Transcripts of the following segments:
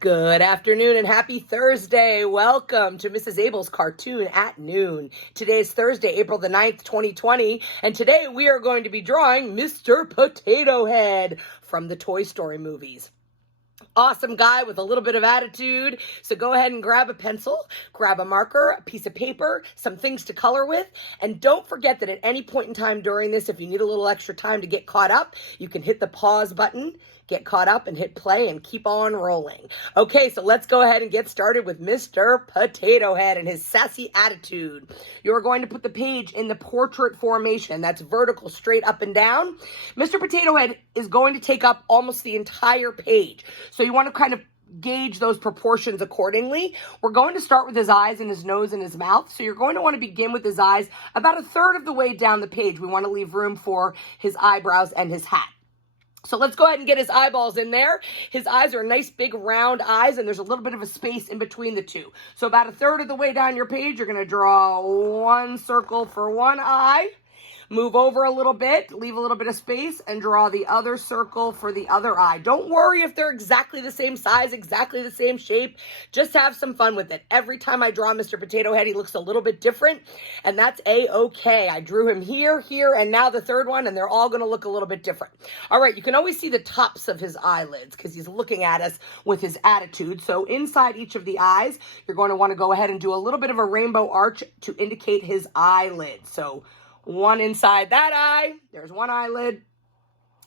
Good afternoon and happy Thursday. Welcome to Mrs. Abell's Cartoon at Noon. Today is Thursday, April the 9th, 2020, and today we are going to be drawing Mr. Potato Head from the Toy Story movies. Awesome guy with a little bit of attitude. So go ahead and grab a pencil, grab a marker, a piece of paper, some things to color with. And don't forget that at any point in time during this, if you need a little extra time to get caught up, you can hit the pause button, get caught up and hit play and keep on rolling. Okay, so let's go ahead and get started with Mr. Potato Head and his sassy attitude. You're going to put the page in the portrait formation. That's vertical, straight up and down. Mr. Potato Head is going to take up almost the entire page. So you want to kind of gauge those proportions accordingly. We're going to start with his eyes and his nose and his mouth. So you're going to want to begin with his eyes about a third of the way down the page. We want to leave room for his eyebrows and his hat. So let's go ahead and get his eyeballs in there. His eyes are nice, big, round eyes, and there's a little bit of a space in between the two. So about a third of the way down your page, you're going to draw one circle for one eye. Move over a little bit, leave a little bit of space, and draw the other circle for the other eye. Don't worry if they're exactly the same size, exactly the same shape. Just have some fun with it. Every time I draw Mr. Potato Head, he looks a little bit different, and that's A-okay. I drew him here, here, and now the third one, and they're all going to look a little bit different. All right, you can always see the tops of his eyelids because he's looking at us with his attitude. So inside each of the eyes, you're going to want to go ahead and do a little bit of a rainbow arch to indicate his eyelid. So one inside that eye, there's one eyelid.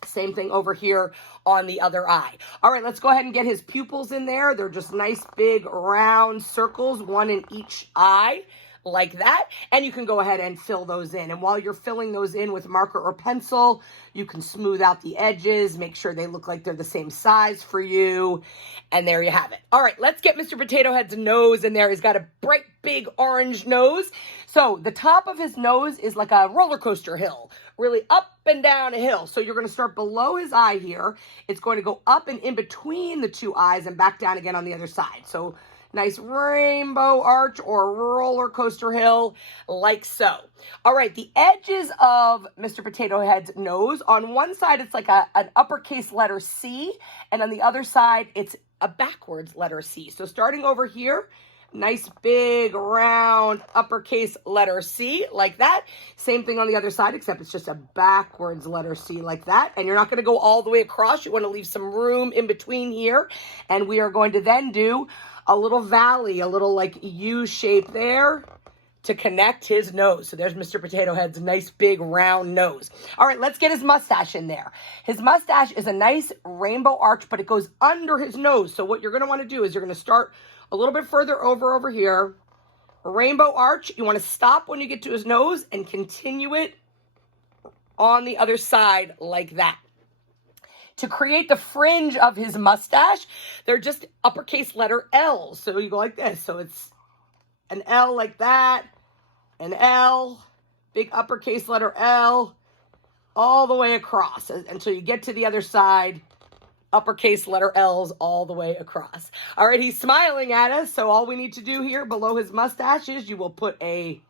Same thing over here on the other eye. All right, let's go ahead and get his pupils in there. They're just nice, big, round circles, one in each eye, like that. And you can go ahead and fill those in. And while you're filling those in with marker or pencil, you can smooth out the edges, make sure they look like they're the same size for you. And there you have it. All right, let's get Mr. Potato Head's nose in there. He's got a bright, big orange nose. So the top of his nose is like a roller coaster hill, really up and down a hill. So you're going to start below his eye here. It's going to go up and in between the two eyes and back down again on the other side. So nice rainbow arch or roller coaster hill, like so. All right, the edges of Mr. Potato Head's nose, on one side it's like an uppercase letter C, and on the other side it's a backwards letter C. So starting over here, nice big round uppercase letter C, like that. Same thing on the other side, except it's just a backwards letter C, like that. And you're not going to go all the way across. You want to leave some room in between here. And we are going to then do a little valley, a little like U shape there to connect his nose. So there's Mr. Potato Head's nice big round nose. All right, let's get his mustache in there. His mustache is a nice rainbow arch, but it goes under his nose. So what you're going to want to do is you're going to start a little bit further over here. A rainbow arch. You want to stop when you get to his nose and continue it on the other side like that. To create the fringe of his mustache, they're just uppercase letter L's. So you go like this. So it's an L like that, an L, big uppercase letter L, all the way across until you get to the other side. Uppercase letter L's all the way across. All right, he's smiling at us. So all we need to do here below his mustache is you will put a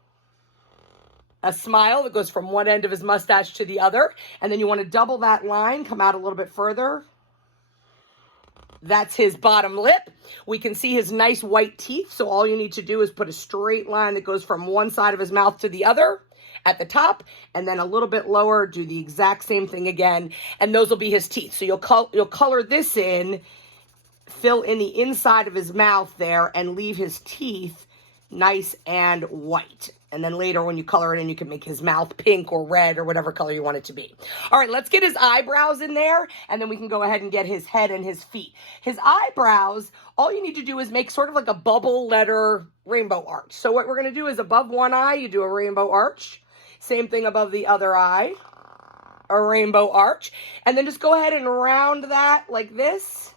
smile that goes from one end of his mustache to the other. And then you want to double that line, come out a little bit further. That's his bottom lip. We can see his nice white teeth. So all you need to do is put a straight line that goes from one side of his mouth to the other at the top, and then a little bit lower, do the exact same thing again, and those will be his teeth. So you'll color this in, fill in the inside of his mouth there, and leave his teeth nice and white. And then later when you color it in, you can make his mouth pink or red or whatever color you want it to be. All right, let's get his eyebrows in there, and then we can go ahead and get his head and his feet. His eyebrows, all you need to do is make sort of like a bubble letter rainbow arch. So what we're going to do is above one eye, you do a rainbow arch. Same thing above the other eye, a rainbow arch. And then just go ahead and round that like this.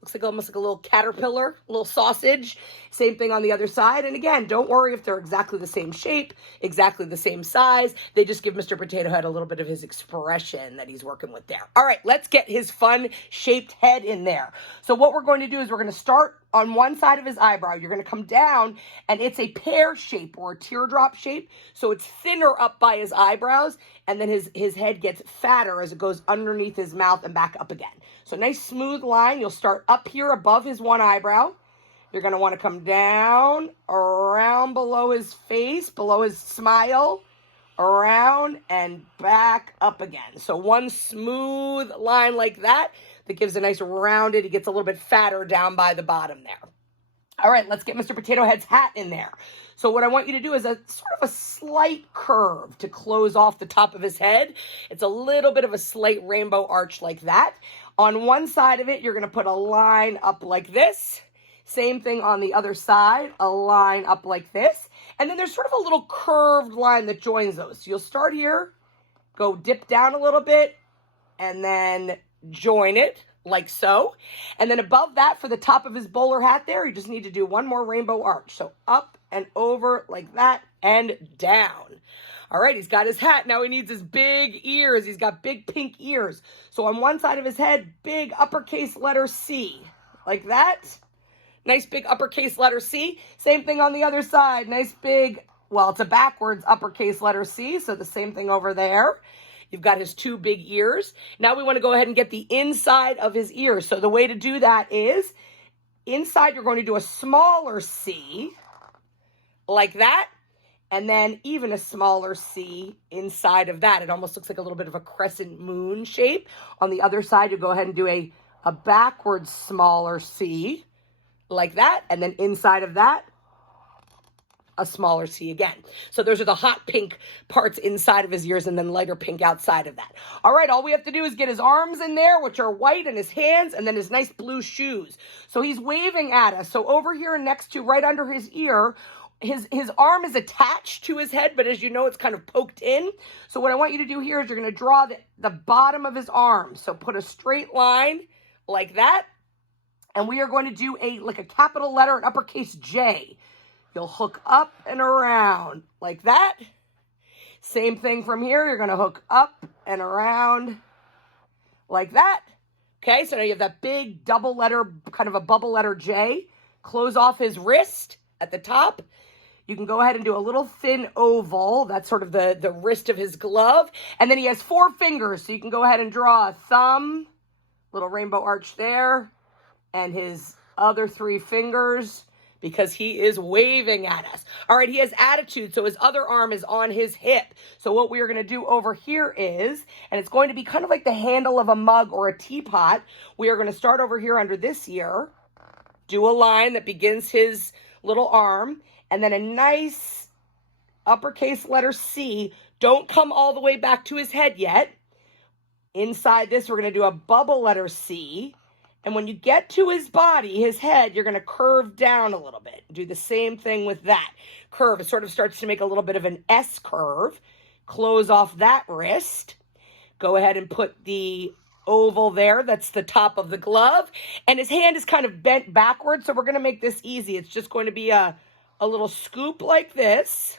Looks like almost like a little caterpillar, a little sausage. Same thing on the other side. And again, don't worry if they're exactly the same shape, exactly the same size. They just give Mr. Potato Head a little bit of his expression that he's working with there. All right, let's get his fun shaped head in there. So what we're going to do is we're going to start on one side of his eyebrow. You're going to come down, and it's a pear shape or a teardrop shape. So it's thinner up by his eyebrows, and then his head gets fatter as it goes underneath his mouth and back up again. So nice smooth line. You'll start up here above his one eyebrow. You're going to want to come down, around below his face, below his smile, around and back up again. So one smooth line like that gives a nice rounded, he gets a little bit fatter down by the bottom there. All right, let's get Mr. Potato Head's hat in there. So what I want you to do is a sort of a slight curve to close off the top of his head. It's a little bit of a slight rainbow arch like that. On one side of it, you're going to put a line up like this. Same thing on the other side, a line up like this. And then there's sort of a little curved line that joins those. So you'll start here, go dip down a little bit, and then join it like so. And then above that, for the top of his bowler hat there, you just need to do one more rainbow arch. So up and over like that and down. All right, he's got his hat. Now he needs his big ears. He's got big pink ears. So on one side of his head, big uppercase letter C, like that. Nice big uppercase letter C. Same thing on the other side. Nice big, well, it's a backwards uppercase letter C, so the same thing over there. You've got his two big ears. Now we want to go ahead and get the inside of his ears. So the way to do that is, inside you're going to do a smaller C, like that, and then even a smaller C inside of that. It almost looks like a little bit of a crescent moon shape. On the other side, you go ahead and do a backwards smaller C, like that, and then inside of that, a smaller C again. So those are the hot pink parts inside of his ears and then lighter pink outside of that. All right, all we have to do is get his arms in there, which are white, and his hands, and then his nice blue shoes. So he's waving at us. So over here next to, right under his ear, his arm is attached to his head, but as you know, it's kind of poked in. So what I want you to do here is you're going to draw the bottom of his arm. So put a straight line like that. And we are going to do like a capital letter, an uppercase J. You'll hook up and around like that. Same thing from here. You're going to hook up and around like that. Okay, so now you have that big double letter, kind of a bubble letter J. Close off his wrist at the top. You can go ahead and do a little thin oval. That's sort of the wrist of his glove. And then he has 4 fingers, so you can go ahead and draw a thumb, little rainbow arch there, and his other 3 fingers, because he is waving at us. All right, he has attitude, so his other arm is on his hip. So what we are going to do over here is, and it's going to be kind of like the handle of a mug or a teapot, we are going to start over here under this ear, do a line that begins his little arm, and then a nice uppercase letter C. Don't come all the way back to his head yet. Inside this, we're going to do a bubble letter C. And when you get to his body, his head, you're going to curve down a little bit. Do the same thing with that curve. It sort of starts to make a little bit of an S curve. Close off that wrist. Go ahead and put the oval there. That's the top of the glove. And his hand is kind of bent backwards, so we're going to make this easy. It's just going to be a little scoop like this.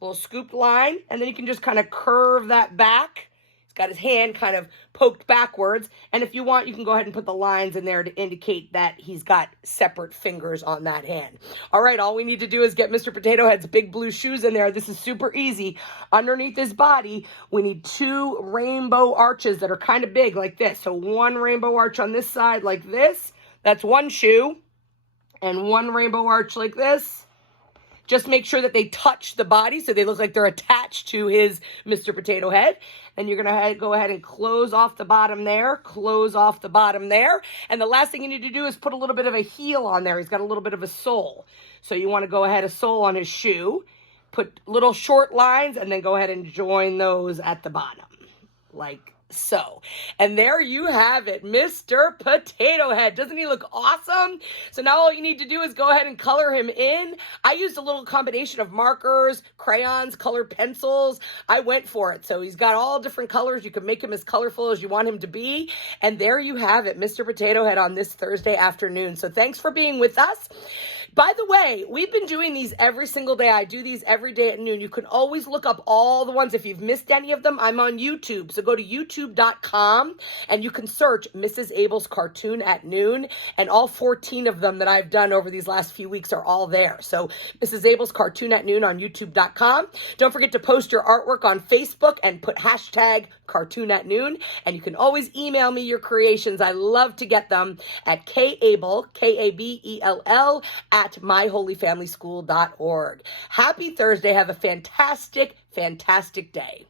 A little scooped line. And then you can just kind of curve that back. Got his hand kind of poked backwards. And if you want, you can go ahead and put the lines in there to indicate that he's got separate fingers on that hand. All right, all we need to do is get Mr. Potato Head's big blue shoes in there. This is super easy. Underneath his body, we need 2 rainbow arches that are kind of big like this. So 1 rainbow arch on this side like this. That's 1 shoe. And 1 rainbow arch like this. Just make sure that they touch the body so they look like they're attached to his Mr. Potato Head. And you're going to go ahead and close off the bottom there, close off the bottom there. And the last thing you need to do is put a little bit of a heel on there. He's got a little bit of a sole. So you want to go ahead, a sole on his shoe, put little short lines, and then go ahead and join those at the bottom, like so. And there you have it, Mr. Potato Head. Doesn't he look awesome? So now all you need to do is go ahead and color him in. I used a little combination of markers, crayons, colored pencils. I went for it. So he's got all different colors. You can make him as colorful as you want him to be. And there you have it, Mr. Potato Head on this Thursday afternoon. So thanks for being with us. By the way, we've been doing these every single day. I do these every day at noon. You can always look up all the ones. If you've missed any of them, I'm on YouTube. So go to youtube.com and you can search Mrs. Abell's Cartoon at Noon. And all 14 of them that I've done over these last few weeks are all there. So Mrs. Abell's Cartoon at Noon on youtube.com. Don't forget to post your artwork on Facebook and put hashtag Cartoon at Noon, and you can always email me your creations. I love to get them at kabell, K-A-B-E-L-L, at myholyfamilyschool.org. Happy Thursday. Have a fantastic, fantastic day.